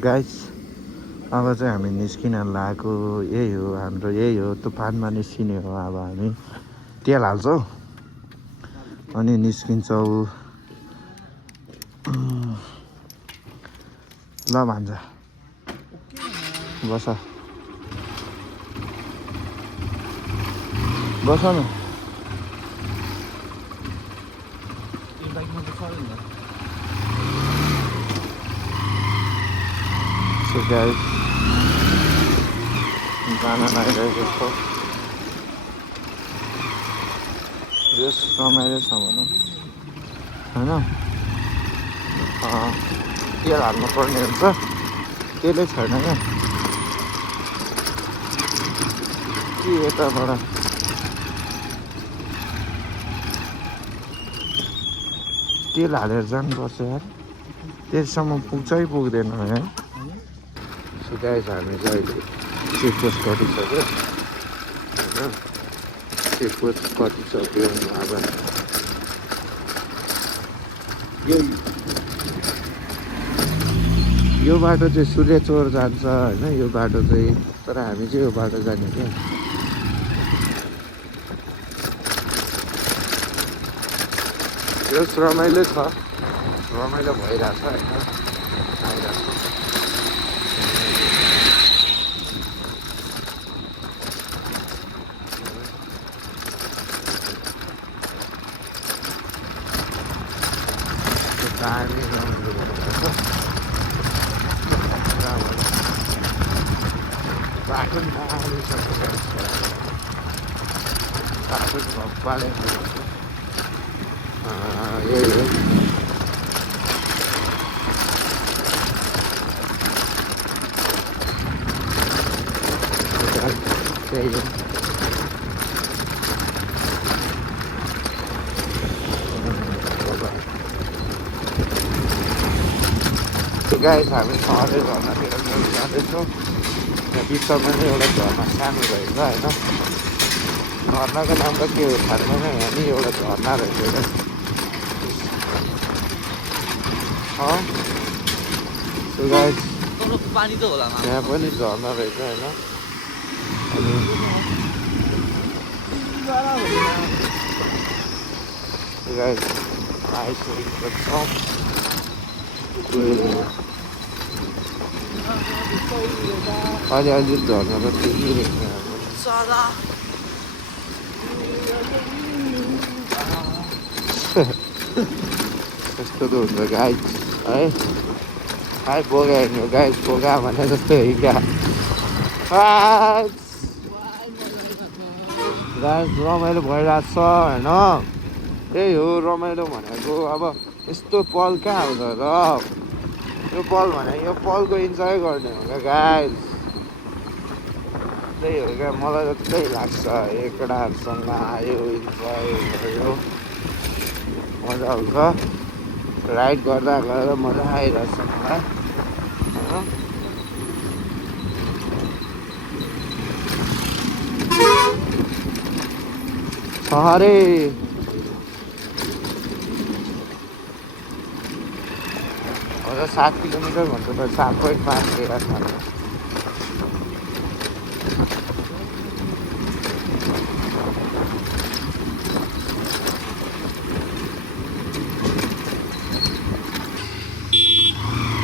guys अब चाहिँ हामी निस्किन लागेको यही हो हाम्रो यही हो तुफानमा निस्किने हो अब हामी तेल हाल्छौँ अनि निस्किन्छौँ ल भान्जा बस बस न So guys जान लागिरहेको छ यस रमाइलो छ भनौँ होइन तेल हाल्नु पर्ने हुन्छ तेलै छैन क्या के यताबाट तेल हालेर जानुपर्छ यार त्यससम्म पुग्छै पुग्दैन है सो गाइस हामी चाहिँ अहिले चेकपोस्ट कटिसक्यो होइन चेकपोस्ट कटिसक्यो अब यो बाटो चाहिँ सूर्यचोर जान्छ होइन यो बाटो चाहिँ तर हामी चाहिँ यो बाटो जाने क्या यो रमाइलो छ रमाइलो भइरहेछ होइन आइरहेछ दामी रमाइलो भइरहेछ बाटो पनि दामी छ बाटो भप्पाले यही हो त्यही हो गाइस हामी सहरै झर्नातिर जाँदैछौँ यहाँ बिचमा नै एउटा झर्ना सानो रहेछ होइन झर्नाको नाम त के हो थाहा छैन यहाँ नि एउटा झर्ना रहेछ क्या सो गाइस पानी त होला यहाँ पनि झर्ना रहेछ होइन अनि गाइस आइसकेको छौँ अलि झर्ना त देखिरहेको यस्तो त हुन्छ गाइस है है बोगा हेर्नु गाइस बोगा भने जस्तो हो क्या गाइस रमाइलो भइरहेको छ होइन त्यही हो रमाइलो भनेको अब यस्तो पल कहाँ आउँछ र यो पल भने यो पलको इन्जोय गर्ने हो क्या गाइस त्यही हो क्या मलाई त त्यही लाग्छ केटाहरूसँग आयो इन्जोय गर्यो मजा आउँछ राइड गर्दा गर्दा मजा आइरहेछ मलाई होइन सहरै अझ 7 किलोमिटर भन्छ त 7.5 तेह्र छ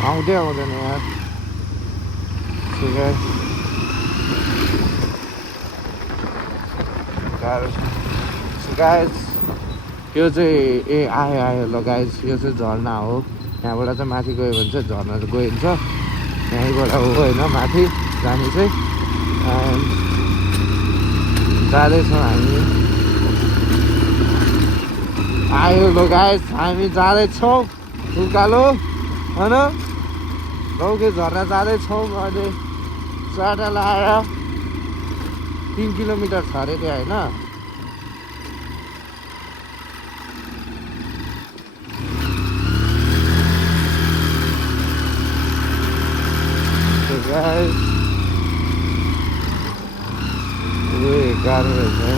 आउँदै आउँदैन यार गाइस यो चाहिँ आयो ल गाइस यो चाहिँ झर्ना हो यहाँबाट चाहिँ माथि गयो भने चाहिँ झर्ना गइन्छ यहीँबाट हो होइन माथि जाने चाहिँ जाँदैछौँ हामी आयो ल गाइस हामी जाँदैछौँ उकालो होइन गाउँकै झर्ना जाँदैछौँ अहिले चाटा लाएर 3 किलोमिटर छ अरे त्यहाँ होइन गाह्रो रहेछ है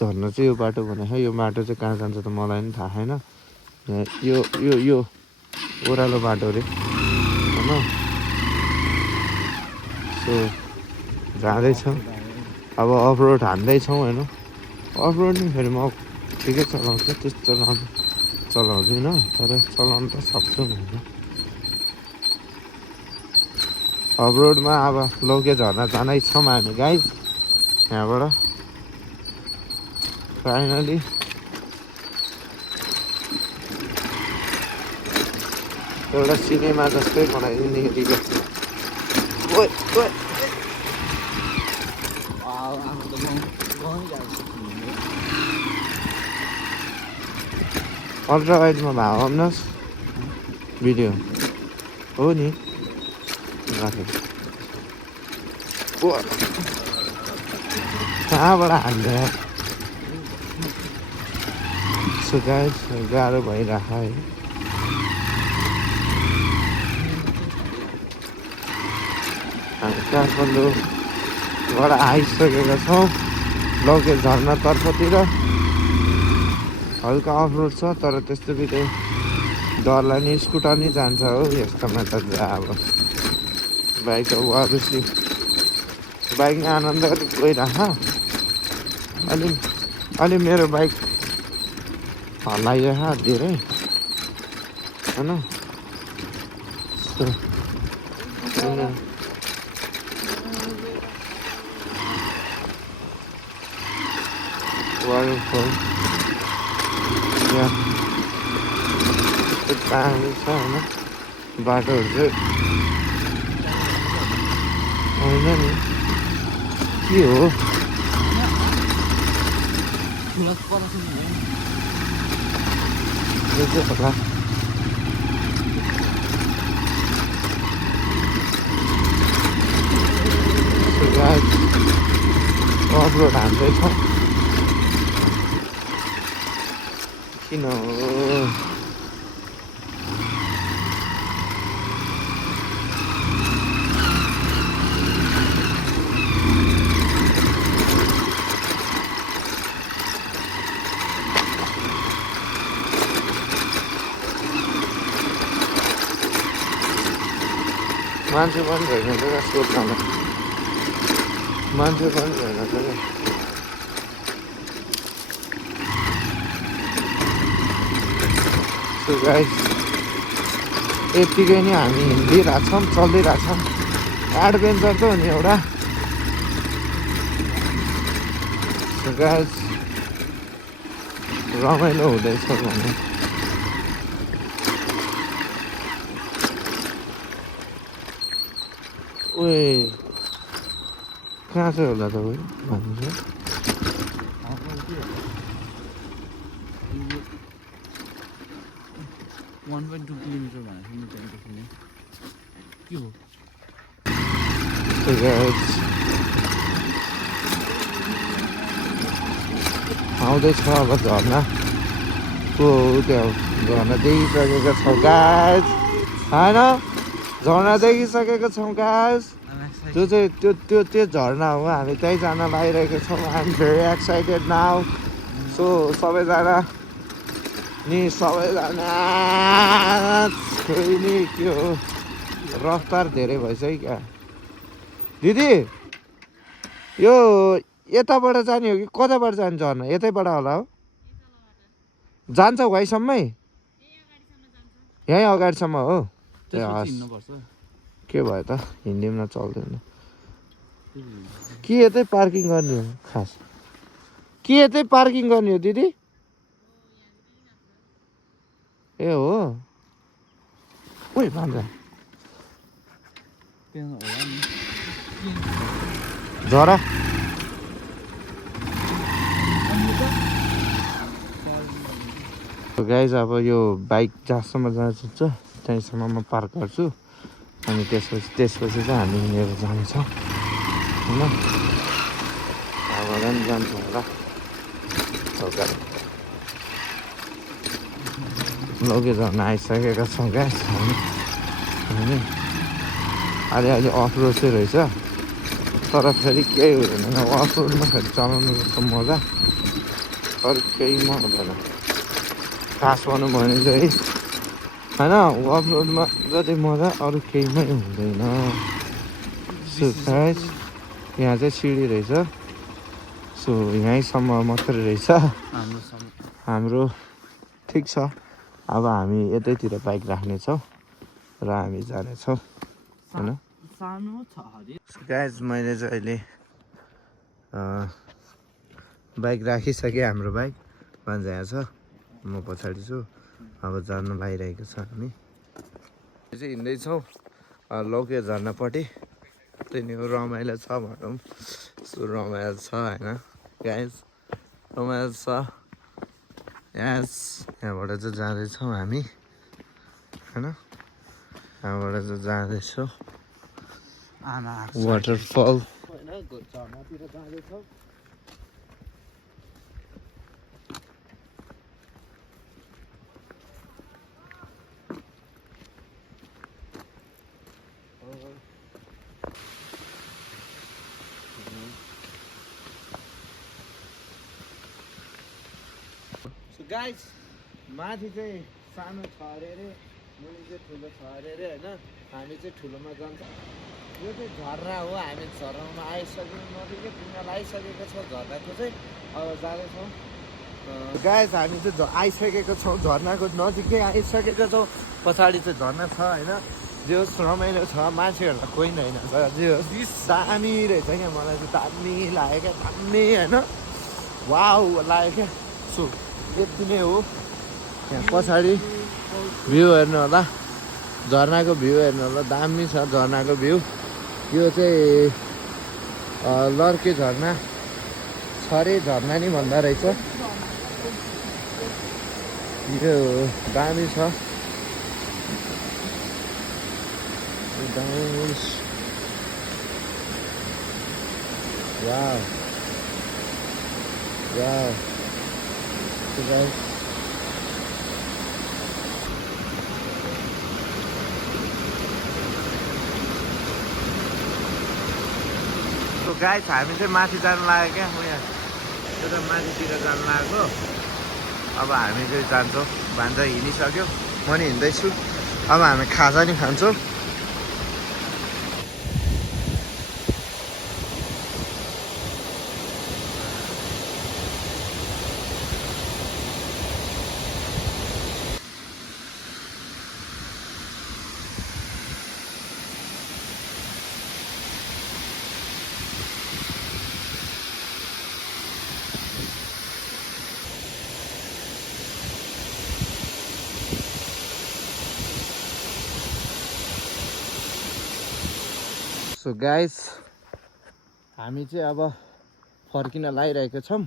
झर्ना चाहिँ यो बाटो भनेको यो बाटो चाहिँ कहाँ जान्छ त मलाई पनि थाहा छैन यो यो यो ओह्रालो बाटो रे होइन सो जाँदैछौँ अब अफ रोड हान्दैछौँ होइन अफ रोड नि फेरि म ठिकै चलाउँछु त्यस्तो राम्रो चलाउँदिनँ तर चलाउनु त सक्छु होइन अफ रोडमा अब लौके झर्ना जाँदैछौँ हामी गाइज यहाँबाट फाइनली एउटा सिनेमा जस्तै बनाइदिने यतिको अल्ट्रा वाइडमा भए आउनुहोस् भिडियो हो नि कहाँबाट हाल्दै सो गाइस गाह्रो भइरहेको है हामी काठमाडौँबाट आइसकेका छौँ लौके झर्ना तर्फतिर हल्का अफ रोड छ तर त्यस्तो बित्दै डरलाई नि स्कुटर नि जान्छ हो यस्तोमा त अब बाइक अब अभियसली बाइकमा आनन्द गइरह अलि मेरो बाइक हल्लाइरह धेरै होइन वाटरफल यहाँ पानी छ होइन बाटोहरू चाहिँ होइन नि के हो यो चाहिँ होला अफ रोड हान्दैछौँ किन हो मान्छे पनि छैन जग्गा सोध्नमा मान्छे पनि छैन जग्गा सो गाइस यत्तिकै नै हामी हिँडिरहेछौँ चलिरहेछौँ एडभेन्चर त हो नि एउटा सो गाइस रमाइलो हुँदैछ भने ओए कहाँ चाहिँ होला तपाईँ भन्नुहोस् 1.2 किलोमिटर भनेको नि त्यहाँदेखि के हो आउँदैछ अब झर्ना को त्यो झर्ना देखिसकेको छौँ गाइस होइन झर्ना देखिसकेको छौँ गाइस त्यो चाहिँ त्यो झर्ना हो हामी त्यहीँ जान लागिरहेको छौँ I am very excited now so सबैजना नि खोइ नि के हो रफ्तार धेरै भइसक्यो क्या दिदी यो यताबाट जाने हो कि कताबाट जाने झर्ना यतैबाट होला हो जान्छ वाइसम्मै यहीँ अगाडिसम्म हो ए हस् के भयो त हिँड्दिउँ चल्दैन के यतै पार्किङ गर्ने हो खास के यतै पार्किङ गर्ने हो दिदी ए हो ओइ भान्जा झरा गाइज अब यो बाइक जहाँसम्म जान सक्छ त्यहीँसम्म म पार्क गर्छु अनि त्यसपछि चाहिँ हामी हिँडेर जानेछौँ होइन यहाँबाट पनि जान्छ होला लौके झर्ना आइसकेका छौँ गाइस हामी अलि अफ रोड चाहिँ रहेछ तर फेरि केही हुँदैन अफ रोडमा फेरि चलाउनु जस्तो मजा अरू केही मन हुँदैन खास भनौँ भने चाहिँ होइन अफरोडमा जति मजा अरू केहीमै हुँदैन सो गाइस यहाँ चाहिँ सिडी रहेछ सो यहीँसम्म मात्रै रहेछ हाम्रो ठिक छ अब हामी यतैतिर बाइक राख्नेछौँ र हामी जानेछौँ होइन गाइस मैले चाहिँ अहिले बाइक राखिसकेँ हाम्रो बाइक मान्छे यहाँ छ म पछाडि छु अब जान लागिरहेको छ हामी चाहिँ हिँड्दैछौँ लौके झर्नापट्टि त्यही नै हो रमाइलो छ भनौँ सो रमाइलो छ होइन गाइस रमाइलो छ यस यहाँबाट चाहिँ जाँदैछौँ हामी होइन यहाँबाट चाहिँ जाँदैछौँ वाटरफल होइन झर्नातिर जाँदैछौँ गाइस माथि चाहिँ सानो छ अरे मुनि चाहिँ ठुलो छ अरे होइन हामी चाहिँ ठुलोमा जान्छ यो चाहिँ झर्ना हो हामी झर्नामा आइसक्यौँ नजिकै पिङ्गल आइसकेको छ झर्नाको चाहिँ अब जाँदैछौँ गाइस हामी चाहिँ आइसकेको छौँ झर्नाको नजिकै आइसकेको छौँ पछाडि चाहिँ झर्ना छ होइन जे होस् रमाइलो छ मान्छेहरूलाई कोही होइन तर जे होस् दामी रहेछ क्या मलाई चाहिँ दामी लाग्यो क्या दामी होइन वाउ लाग्यो क्या सो यति नै हो यहाँ पछाडि भ्यू हेर्नु होला झर्नाको भ्यू हेर्नु होला दामी छ झर्नाको भ्यू यो चाहिँ लर्के झर्ना छरे झर्ना नि भन्दा रहेछ यो दामी छ wow wow guys so guys हामी चाहिँ माथि जानु लाग्यो क्या यहाँ एउटा माथितिर जानु लागेको अब हामी चाहिँ जान्छौँ भान्जा हिँडिसक्यो म नि हिँड्दैछु अब हामी खाजा नि खान्छौँ सो गाइस हामी चाहिँ अब फर्किन लागिरहेको छौँ